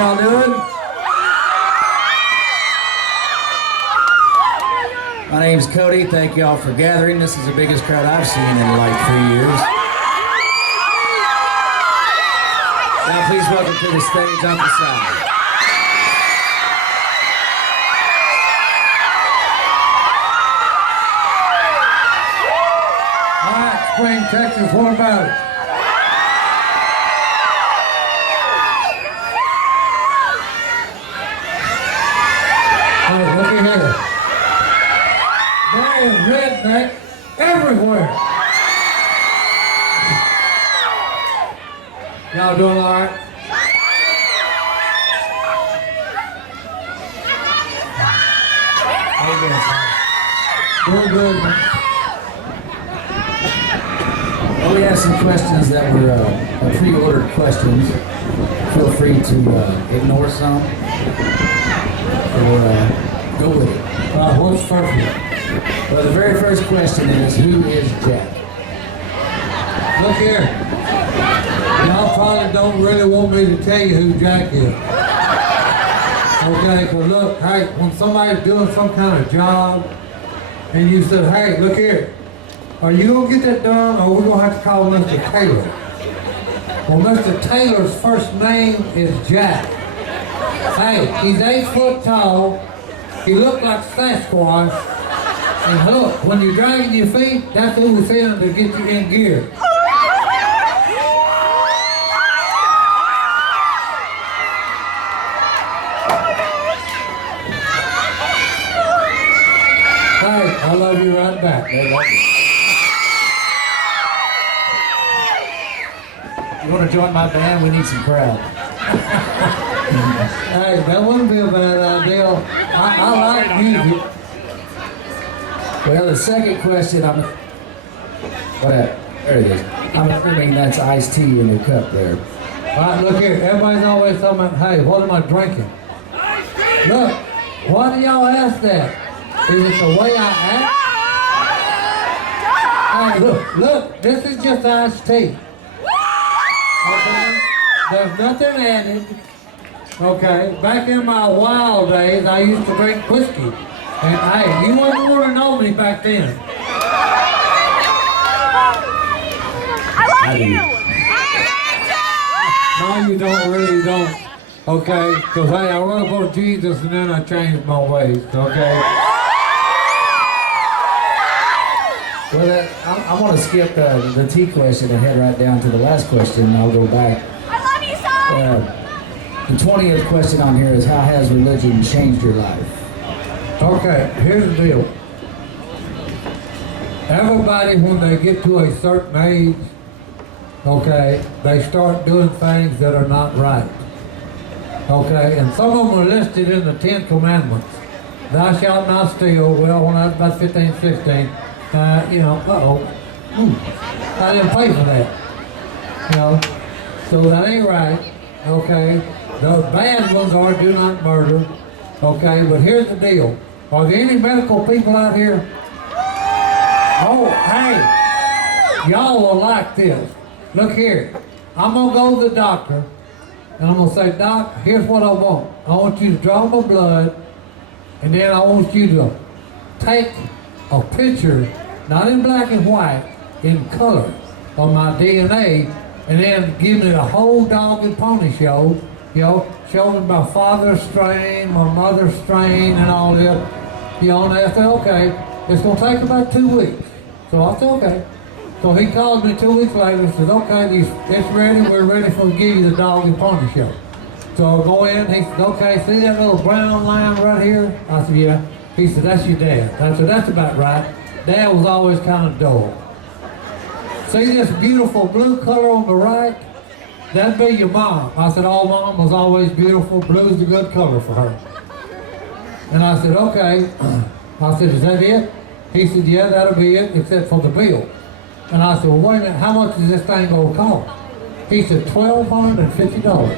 y'all doing? My name's Cody. Thank y'all for gathering. This is the biggest crowd I've seen in like 3 years. Now please welcome to the stage on the side. All right, Spring, Texas, what about it? Hey, look at here. There is redneck everywhere. Y'all doing all right? How you doing, son? Doing good, man. Well, we have some questions that were pre-ordered questions. Feel free to ignore some or go with it. What's first one? Well, the very first question is, who is Jack? Look here. Y'all probably don't really want me to tell you who Jack is. Okay, because look, hey, when somebody's doing some kind of job and you said, hey, look here, are you going to get that done or we're going to have to call Mr. Taylor? Well, Mr. Taylor's first name is Jack. Hey, he's 8 foot tall. He looked like Sasquatch. And look, when you're dragging your feet, that's who we send to get you in gear. Hey, I love you right back. I love you. You want to join my band? We need some crowd. Hey, that wouldn't be a bad idea. I like music. Well, the second question, there it is. I'm assuming that's iced tea in your cup there. All right, look here. Everybody's always talking about, hey, what am I drinking? Look, why do y'all ask that? Is it the way I act? Hey, look, this is just iced tea. Okay? There's nothing added. Okay? Back in my wild days, I used to drink whiskey. And hey, you wouldn't want to know me back then. I love you! No, you don't, really don't. Okay? Because hey, I run up on Jesus and then I changed my ways. Okay? Well, I'm going to skip the tea question and head right down to the last question, and I'll go back. I love you, son! The 20th question on here is, how has religion changed your life? Okay, here's the deal. Everybody, when they get to a certain age, okay, they start doing things that are not right. Okay, and some of them are listed in the 10 Commandments. Thou shalt not steal. Well, when I was about 15, 16, I didn't pay for that. So that ain't right. Okay, the bad ones are do not murder. Okay, but here's the deal. Are there any medical people out here? Oh, hey, y'all will like this. Look here. I'm going to go to the doctor, and I'm going to say, Doc, here's what I want. I want you to draw my blood, and then I want you to take a picture, not in black and white, in color, of my DNA, and then give me the whole dog and pony show. Show me my father's strain, my mother's strain, and all that. And I said, okay, it's going to take about 2 weeks. So I said, okay. So he called me 2 weeks later and said, okay, it's ready, we're ready for to give you the dog and pony show. So I go in, he said, okay, see that little brown line right here? I said, yeah. He said, that's your dad. I said, that's about right. Dad was always kind of dull. See this beautiful blue color on the right? That'd be your mom. I said, oh, Mom was always beautiful. Blue's a good color for her. And I said, okay. I said, is that it? He said, yeah, that'll be it, except for the bill. And I said, well, wait a minute, how much is this thing going to cost? He said, $1,250.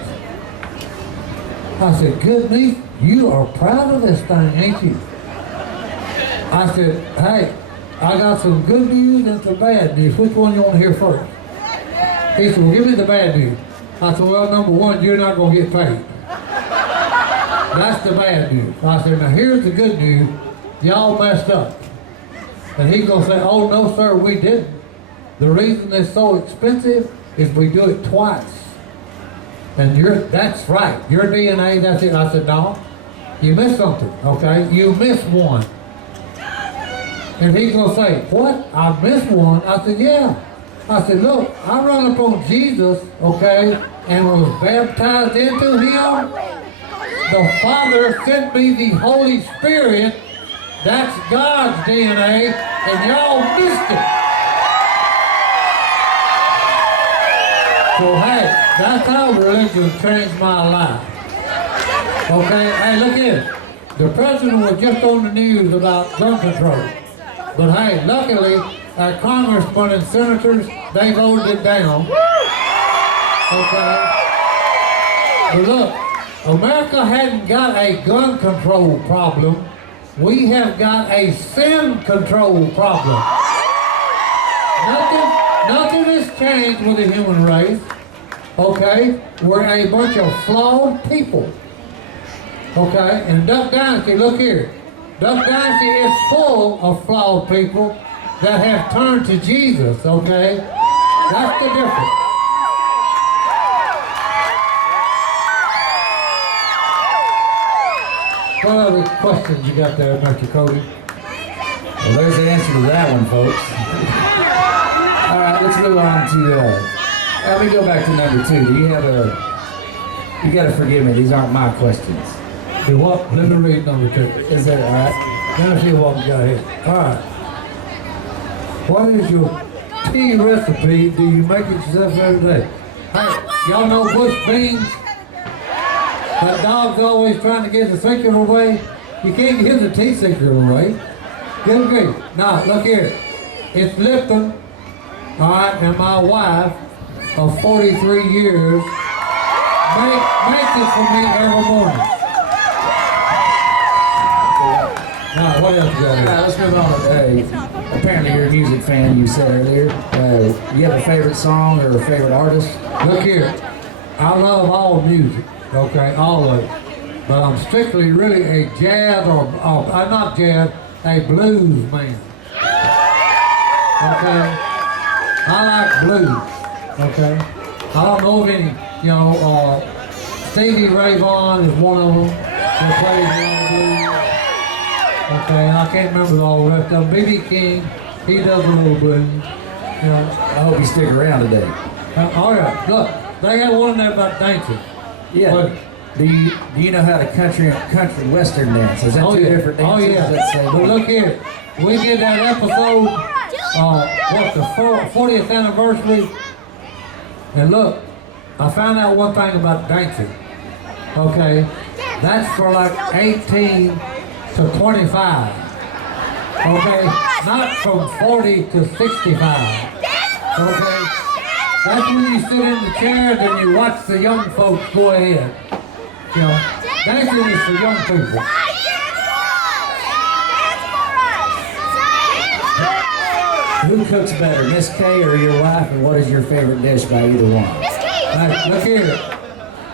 I said, goodness, you are proud of this thing, ain't you? I said, hey, I got some good news and some bad news. Which one you want to hear first? He said, well, give me the bad news. I said, well, number one, you're not going to get paid. That's the bad news. I said, now here's the good news. Y'all messed up. And he's going to say, oh, no, sir, we didn't. The reason it's so expensive is we do it twice. And that's right. Your DNA, that's it. I said, no, you missed something, okay? You missed one. And he's going to say, what? I missed one? I said, yeah. I said, look, I run up on Jesus, okay, and was baptized into him. The Father sent me the Holy Spirit. That's God's DNA, and y'all missed it. So, hey, that's how religion changed my life. Okay, hey, look here. The president was just on the news about gun control. But hey, luckily, our congressmen and senators, they voted it down. Okay? But look, America hadn't got a gun control problem. We have got a sin control problem. Nothing has changed with the human race. Okay? We're a bunch of flawed people. Okay? And Duck Dynasty, look here. Duck Dynasty is full of flawed people that have turned to Jesus, okay? That's the difference. What other questions you got there, Mr. Cody? Well, there's the answer to that one, folks. All right, let's move on to, let me go back to number 2. Do you have you gotta forgive me, these aren't my questions. Do what? Let me read number 2. Is that all right? Let me see what we got here. All right. What is your tea recipe? Do you make it yourself every day? Hey, y'all know bush beans? That dog's always trying to get the secret away. You can't get the tea secret away. Get it great. Now, look here. It's Lipton, all right, and my wife of 43 years makes it for me every morning. Now, what else you got here? Let's move on. Apparently you're a music fan, you said earlier. You have a favorite song or a favorite artist? Look here. I love all music, okay, all of it. But I'm strictly really a jazz I'm not jazz, a blues man. Okay? I like blues, okay? I don't know of any, Stevie Ray Vaughan is one of them that plays the blues. Okay, and I can't remember all the rest of them. B.B. King, he does a little blues. I hope you stick around today. Oh yeah, look, they got one there about dancing. Yeah. But, do you know how to country western dance? Is that two different dances? Oh yeah. But look here, we did that episode, the 40th anniversary, and look, I found out one thing about dancing. Okay, that's for like 18 to 25. Okay, not from 40 to 65. Okay, that's when you sit in the chairs and you watch the young folks go ahead. Dancing is for young people. Who cooks better, Miss K or your wife, and what is your favorite dish by either one? Now, look here,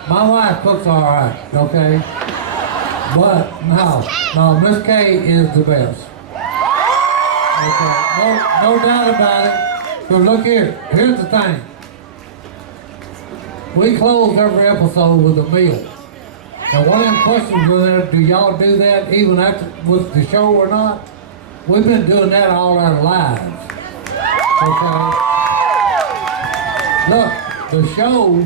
my wife cooks all right, okay? But no, Miss K is the best. Okay, no doubt about it. So look here, here's the thing. We close every episode with a meal. Now one of them questions was there, do y'all do that even after with the show or not? We've been doing that all our lives. Okay? Look, the show,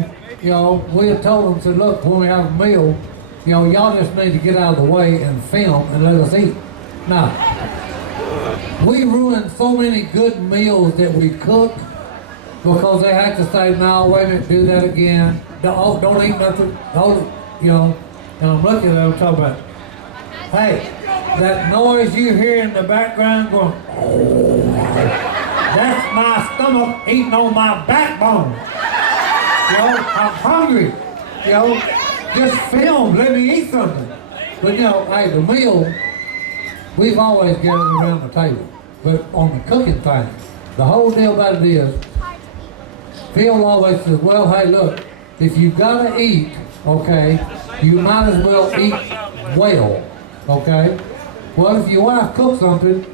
we have told them, said, look, when we have a meal, y'all just need to get out of the way and film and let us eat. Now, we ruin so many good meals that we cook because they have to say, no, wait a minute, do that again. Don't eat nothing. And I'm looking at them talking about, hey, that noise you hear in the background going, that's my stomach eating on my backbone. I'm hungry. Just film, let me eat something. But hey, the meal, we've always gathered around the table. But on the cooking thing, the whole deal about it is, Phil always says, well, hey, look, if you've got to eat, okay, you might as well eat well, okay? Well, if your wife cooks something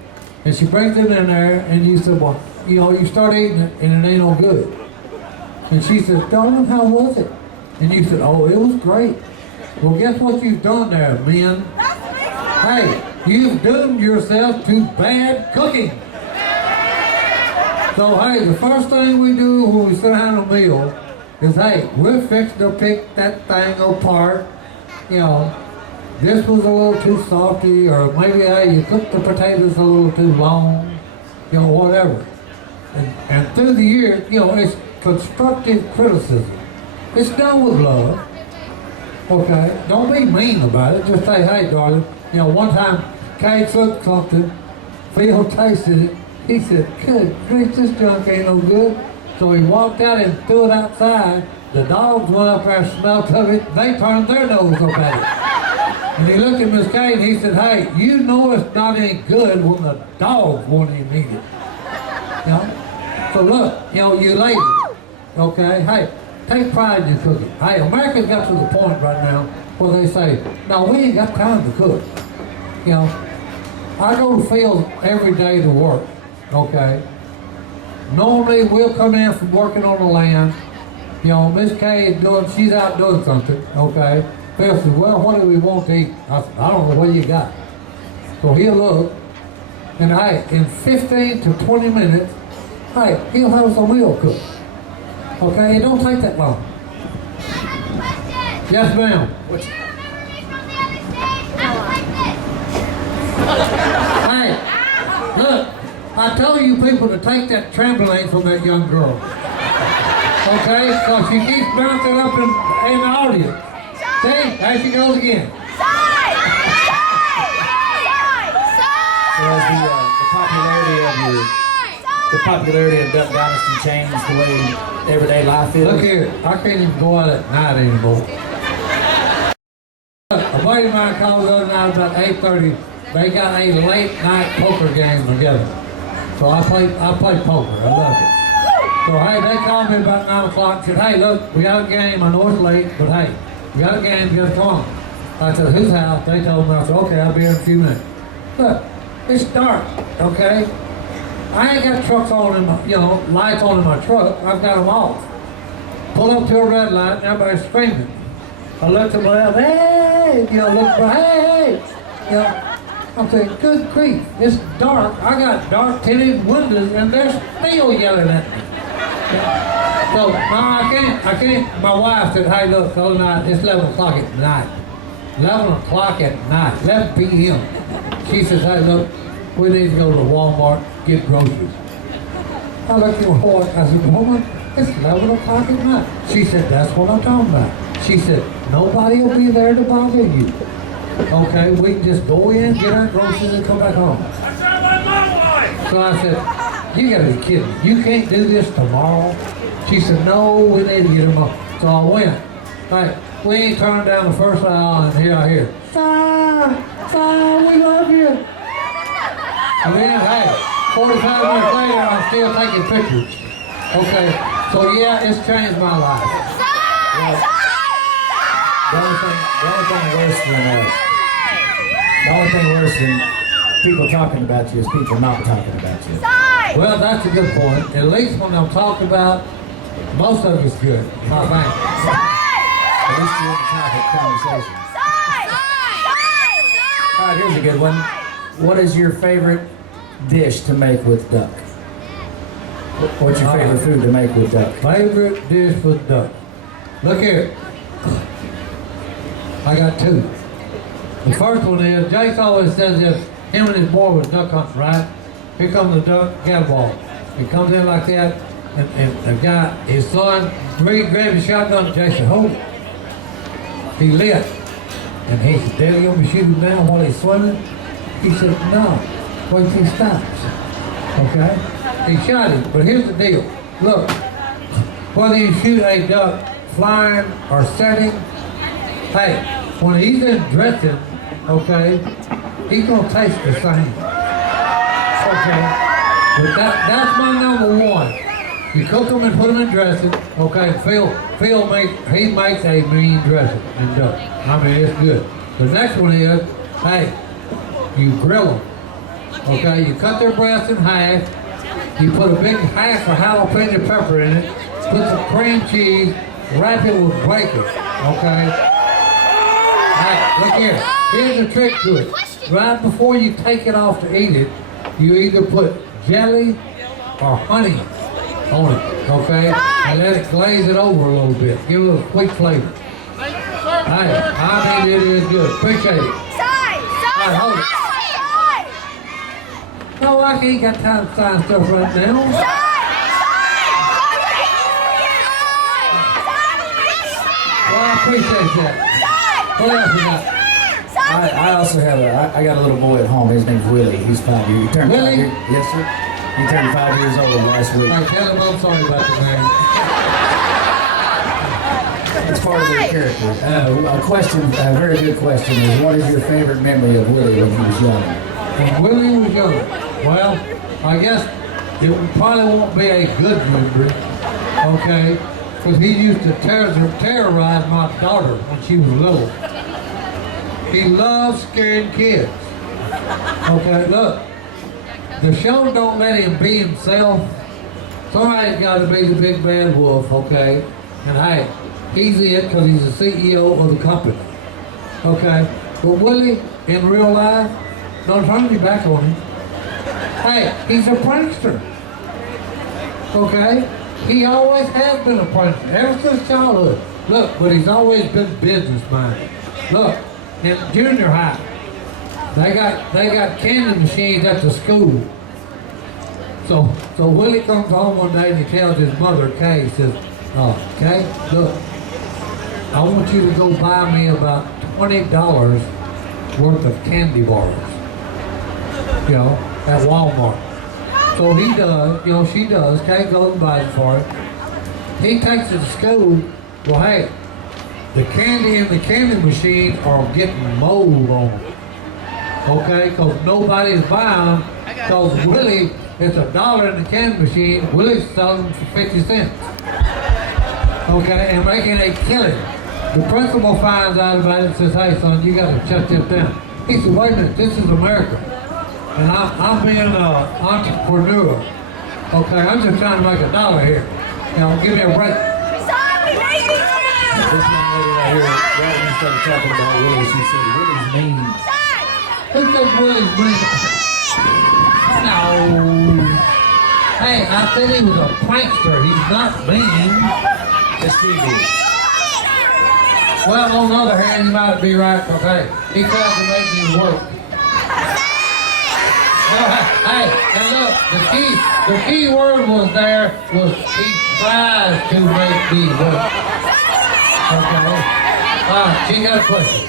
and she brings it in there and you said, well, you know, you start eating it and it ain't no good. And she says, darling, how was it? And you said, oh, it was great. Well, guess what you've done there, men? Hey, you've doomed yourself to bad cooking. So, hey, the first thing we do when we sit down at a meal is, hey, we're fixing to pick that thing apart. You know, this was a little too salty, or maybe, hey, you cooked the potatoes a little too long, you know, whatever. And through the years, you know, it's constructive criticism. It's done with love. Okay? Don't be mean about it. Just say, hey, darling, you know, one time Kay cooked something, Phil tasted it. He said, good grief, this junk ain't no good. So he walked out and threw it outside. The dogs went up there and smelled of it. They turned their nose up at it. And he looked at Miss Kay and he said, hey, you know it's not any good when the dogs won't even eat it. You know? So look, you know, you ladies, okay, hey, take pride in your cooking. Hey, America's got to the point right now where they say, no, we ain't got time to cook. You know, I go to field every day to work, okay? Normally we'll come in from working on the land. You know, Miss Kay is doing, she's out doing something, okay? Phil says, well, what do we want to eat? I said, I don't know what you got. So he'll look, and hey, in 15 to 20 minutes, hey, he'll have some meal cooked. Okay, it don't take that long. Yes, ma'am. Hey, look, I tell you people to take that trampoline from that young girl. Okay, so she keeps bouncing up in the audience. See, there she goes again. So has the popularity of Duck Dynasty changed the way everyday life is? Look here, I can't even go out at night anymore. A buddy of mine called the other night about 8:30. They got a late night poker game together. So I play poker. I love it. So hey, they called me about 9 o'clock and said, hey, look, we got a game. I know it's late, but hey, we got a game. You gotta come on. I said, whose house? They told me. I said, okay, I'll be here in a few minutes. Look, it's dark, okay? I ain't got trucks on in my, you know, lights on in my truck. I've got them off. Pull up to a red light and everybody's screaming. I look to my left, hey, you know, look for, hey, you know. I'm saying, good grief, it's dark. I got dark tinted windows and they're still yelling at me. Yeah. So, no, I can't. My wife said, hey, look, the other night, it's 11 o'clock at night. 11 o'clock at night, 11 p.m. She says, hey, look, we need to go to Walmart, get groceries. I looked at my wife, I said, woman, it's 11 o'clock at night. She said, that's what I'm talking about. She said, nobody will be there to bother you. Okay, we can just go in, get our groceries, and come back home. So I said, you gotta be kidding. You can't do this tomorrow? She said, no, we need to get them up. So I went. Hey, we ain't turning down the first aisle, and here I hear, Si, we love you. And then, hey, 45 minutes later, I'm still taking pictures. Okay, so yeah, it's changed my life. Yeah. The only thing worse than people talking about you is people not talking about you. Well, that's a good point. At least when I'm talked about, most of it's good. My thanks. At least you're in the topic conversation. All right, here's a good one. What is your favorite dish to make with duck? What's your favorite food to make with duck? Favorite dish with duck. Look here. I got two. The first one is, Jace always says this, him and his boy was duck hunting, right? Here comes the duck catball. He comes in like that, and the guy, his son, grabbed his shotgun, Jace said, hold it. He lit. And he said, Daddy, you want me to shoot him down while he's swimming? He said, no, wait till he stops. Okay? He shot him, but here's the deal. Look, whether you shoot a duck flying or setting, hey, when he's in dressing, okay, he's gonna taste the same. Okay? But that's my number one. You cook them and put them in dressing, okay, Phil makes a mean dressing in duck. I mean, it's good. The next one is, hey, you grill them. Okay, you cut their breast in half. You put a big half of jalapeno pepper in it. Put some cream cheese. Wrap it with bacon. Okay. Hey, look here. Here's the trick to it. Right before you take it off to eat it, you either put jelly or honey on it. Okay, and let it glaze it over a little bit. Give it a sweet flavor. Hey, I mean it is good. Appreciate it. Alright, hold it. No, I ain't got time to sign stuff right now. Well, I appreciate that. What else you got? I also have I got a little boy at home. His name's Willie. He's 5 years. He turned 5 Willie? years. Yes, sir. He turned 5 years old last week. Alright, tell him I'm sorry about the name. It's part of their character. A question, a very good question is, what is your favorite memory of Willie when he was young? When Willie was young, well, I guess it probably won't be a good memory, okay? Because he used to terrorize my daughter when she was little. He loves scaring kids. Okay, look, the show don't let him be himself. Somebody's got to be the big bad wolf, okay? And hey, he's it because he's the CEO of the company, okay? But Willie, in real life, don't turn your back on him. Hey, he's a prankster, okay? He always has been a prankster, ever since childhood. Look, but he's always been business-minded. Look, in junior high, they got candy machines at the school. So Willie comes home one day and he tells his mother, Kay, he says, "Oh, Kay, look, I want you to go buy me about $20 worth of candy bars, you know, at Walmart." So he does, you know, she does. Kay goes and buys for it. He takes it to school. Well, hey, the candy in the candy machine are getting mold on them. Okay, because nobody's buying them. Because Willie, it's $1 in the candy machine. Willie's selling them for 50 cents. Okay, and making a killing. The principal finds out about it and says, "Hey, son, you got to shut this down." He said, "Wait a minute, this is America. And I'm being an entrepreneur. Okay, I'm just trying to make $1 here. You know, give me a break." This young lady right here, right when we started talking about Willie, she said, "Willie's mean." Who said Willie's mean? No. Hey, I said he was a prankster. He's not mean. Yes, he did. Well, on the other hand, you might be right, because hey, he tried to make me work. No, hey, and look, the key word was there was he tries to make me work. Okay. She got a question.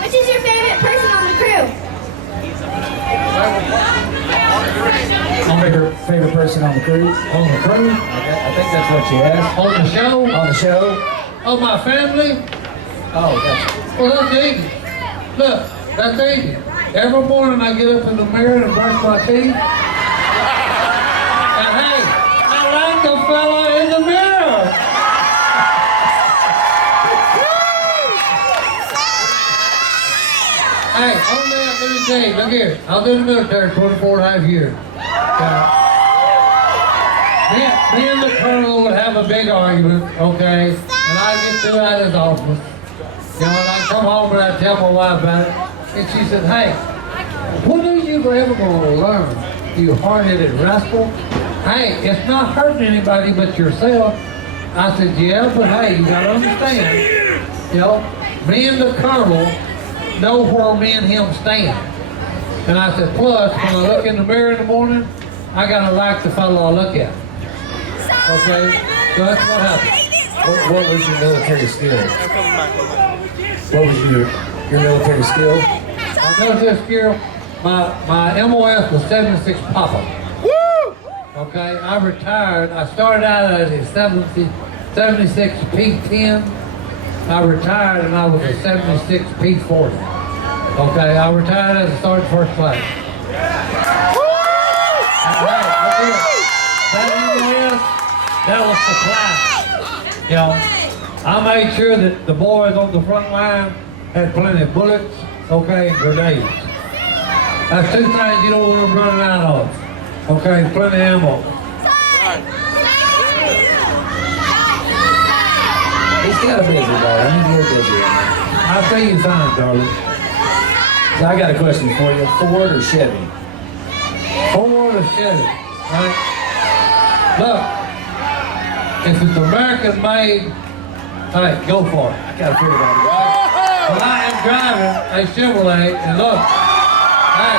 Which is your favorite person on the crew? Favorite person on the cruise? On the crew? I think that's what she asked. On the show? On the show? Oh, my family? Oh, that's Well, that's easy. Look, that's easy. Every morning I get up in the mirror and brush my teeth. And hey, I like the fella in the mirror. Hey, on that, let me tell you, look here. I was in the military 24 and a half years. Me and the colonel would have a big argument, okay? And I get through out of his office. You know, and I come home and I tell my wife about it. And she said, "Hey, when are you ever going to learn, you hard-headed rascal? Hey, it's not hurting anybody but yourself." I said, "Yeah, but hey, you got to understand, you know, me and the colonel know where me and him stand." And I said, "Plus, when I look in the mirror in the morning, I got to like the fellow I look at." Okay? So that's what happened. what was your military skill? What was your military skill? My military skill, my MOS was 76 Papa. Okay, I retired. I started out as a 76 P10. I retired and I was a 76 P40. Okay, I retired as a sergeant first class. That That was supply. You know, I made sure that the boys on the front line had plenty of bullets, okay, and grenades. That's two things you don't want them running out of. Okay, plenty of ammo. He's got a busy darling. You're busy. I see you fine, darling. So I got a question for you. Ford or Chevy? Ford or Chevy, right? Look, if it's American made, all right, go for it. I gotta figure that out. But I am driving a Chevrolet, and look, hey,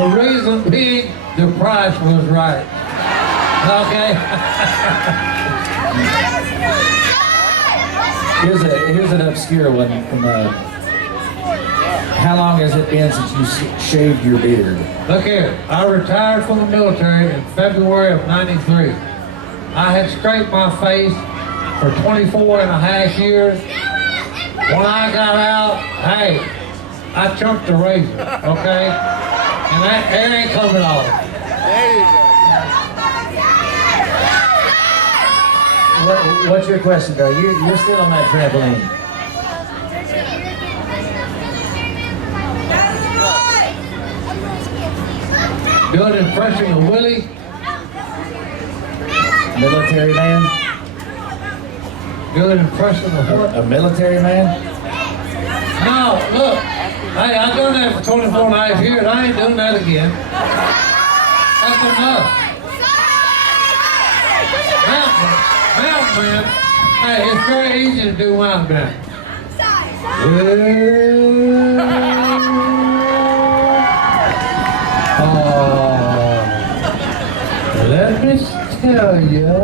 the reason being, the price was right. Okay? Here's an obscure one from how long has it been since you shaved your beard? Look here, I retired from the military in February of '93. I had scraped my face for 24 and a half years. When I got out, hey, I chunked the razor, okay? And that hair ain't coming off. There you go. What's your question, though? You're still on that trampoline. Good impression of Willie. Military man? Good impression of what? A military man? No, look. Hey, I've done that for 24 and a half years. I ain't doing that again. That's enough. Mountain man. Hey, it's very easy to do mountain man. Let me tell you.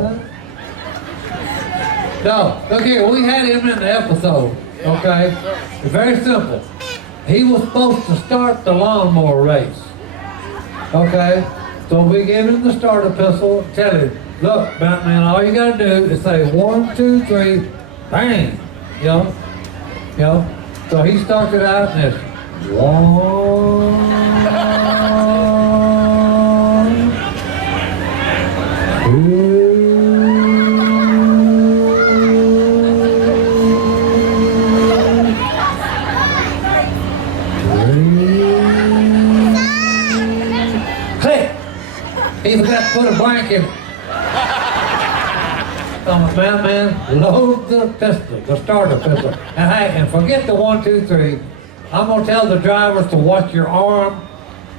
No, look here, we had him in the episode, okay? It's very simple. He was supposed to start the lawnmower race, okay? So we gave him the starter pistol, tell him, look, Batman, all you gotta do is say 1, 2, 3, bang, you know? So he started out and it's 1, 2, 3. Hey! He forgot to put a blanket. Man, load the pistol, the starter pistol. And hey, and forget the 1, 2, 3. I'm gonna tell the drivers to watch your arm,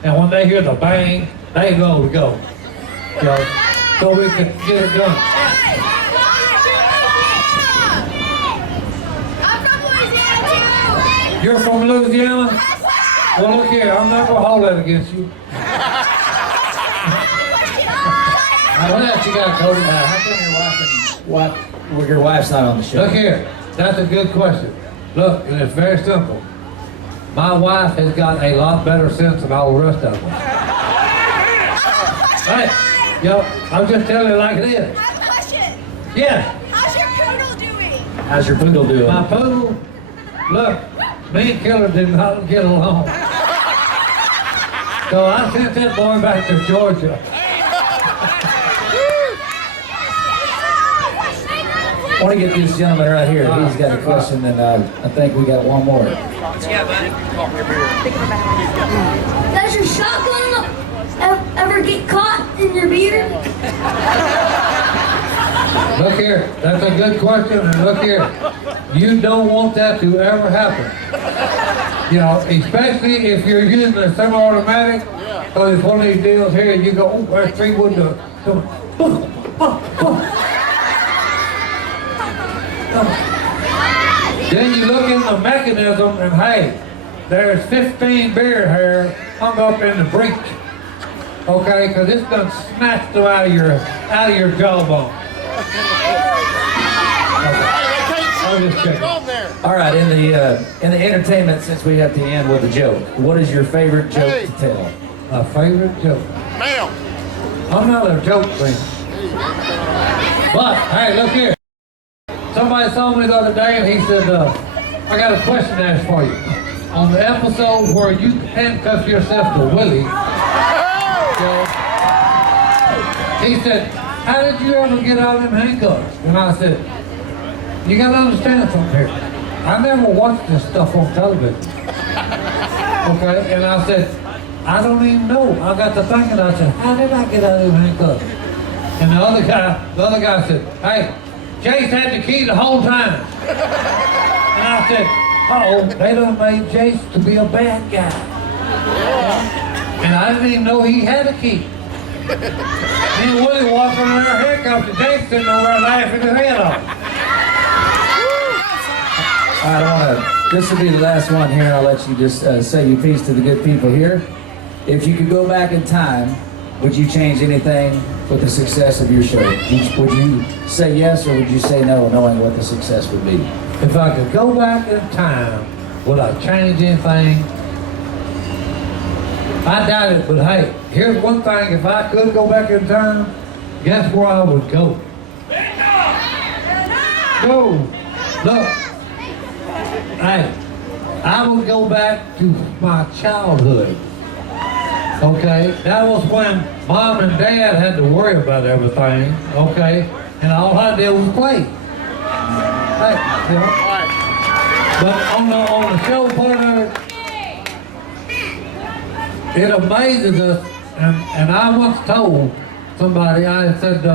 and when they hear the bang, they know to go. You know, so we can get it done. I'm from Louisiana too. You're from Louisiana? Well, look here, I'm not gonna hold that against you. What else you got, Cody? How come your wife's not on the show? Look here, that's a good question. Look, and it's very simple. My wife has got a lot better sense than all the rest of them. Hey, yo, I'm just telling you like it is. I have a question. Yeah, How's your poodle doing? How's your poodle doing? my poodle, look, me and Killer did not get along. So I sent that boy back to Georgia. I want to get this gentleman right here. He's got a question, and I think we got one more. Does your shotgun ever get caught in your beard? Look here, that's a good question, and look here. You don't want that to ever happen. You know, especially if you're using a semi-automatic, so it's one of these deals here, and you go, oh, there's 3 wood to Then you look in the mechanism, and hey, there's 15 beard hair hung up in the breech. Okay, because it's done snatched them out of your jawbone. I'll just check. All right, in the entertainment, since we have to end with a joke, what is your favorite joke to tell? My favorite joke. Ma'am. I'm not a joke fan. But hey, look here. Somebody saw me the other day and he said, I got a question to ask for you. On the episode where you handcuff yourself to Willie, he said, how did you ever get out of them handcuffs? And I said, you gotta understand something here. I never watched this stuff on television. Okay, and I said, I don't even know. I got to thinking, I said, how did I get out of them handcuffs? And the other guy said, hey, Jace had the key the whole time. And I said, uh-oh, they done made Jace to be a bad guy. And I didn't even know he had a key. Me and Willie walking around handcuffed, and Jace sitting over there laughing his head off. All right, this will be the last one here, and I'll let you just say your piece to the good people here. If you could go back in time, would you change anything with the success of your show? Would you say yes, or would you say no, knowing what the success would be? If I could go back in time, would I change anything? I doubt it, but hey, here's one thing. If I could go back in time, guess where I would go? Go. Look. Hey, I would go back to my childhood. Okay? That was when Mom and Dad had to worry about everything. Okay? And all I did was play. Hey, you know? But on the show part of it amazes us, and I once told somebody, I said,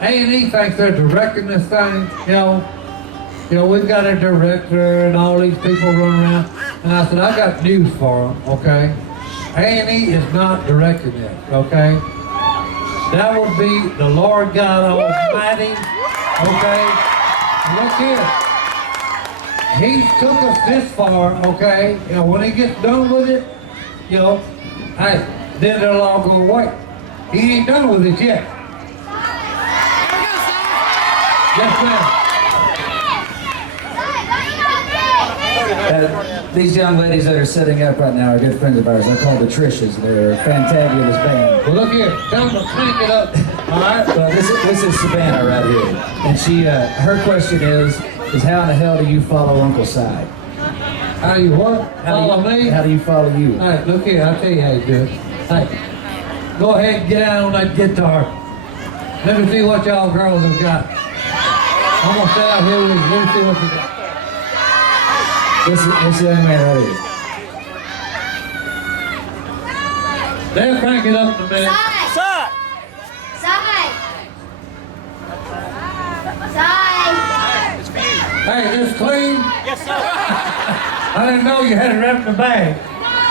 A&E thinks they're directing this thing, you know, we've got a director and all these people running around, and I said, I got news for them, okay? A&E is not directing this, okay? That would be the Lord God Almighty, okay? Look here. He took us this far, okay? You know, when he gets done with it, you know, hey, then it'll all go away. He ain't done with it yet. Yes, ma'am. These young ladies that are sitting up right now are good friends of ours. They're called the Trishas. They're a fantabulous band. Well, look here. Tell them to crank it up. All right? Well, this is Savannah right here. And she, her question is how in the hell do you follow Uncle Si? How do you what? Follow me? How do you follow you? Hey, look here. I'll tell you how you do it. Hey, go ahead and get out on that guitar. Let me see what y'all girls have got. I'm going to stay out here with you. Let me see what you got. This young man right here. They'll crank it up in a minute. Side. Hey, this clean? Yes, sir. I didn't know you had it wrapped in a bag.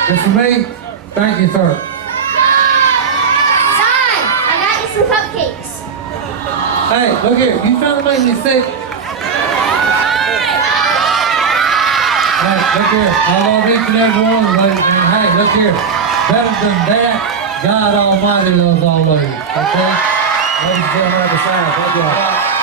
This for me? Thank you, sir. Side. I got you some cupcakes. Hey, look here. You trying to make me sick? Hey, look here. I love each and every one of you, ladies. And hey, look here. Better than that, God Almighty loves all ladies. Okay? Ladies and gentlemen, the side. Thank you all.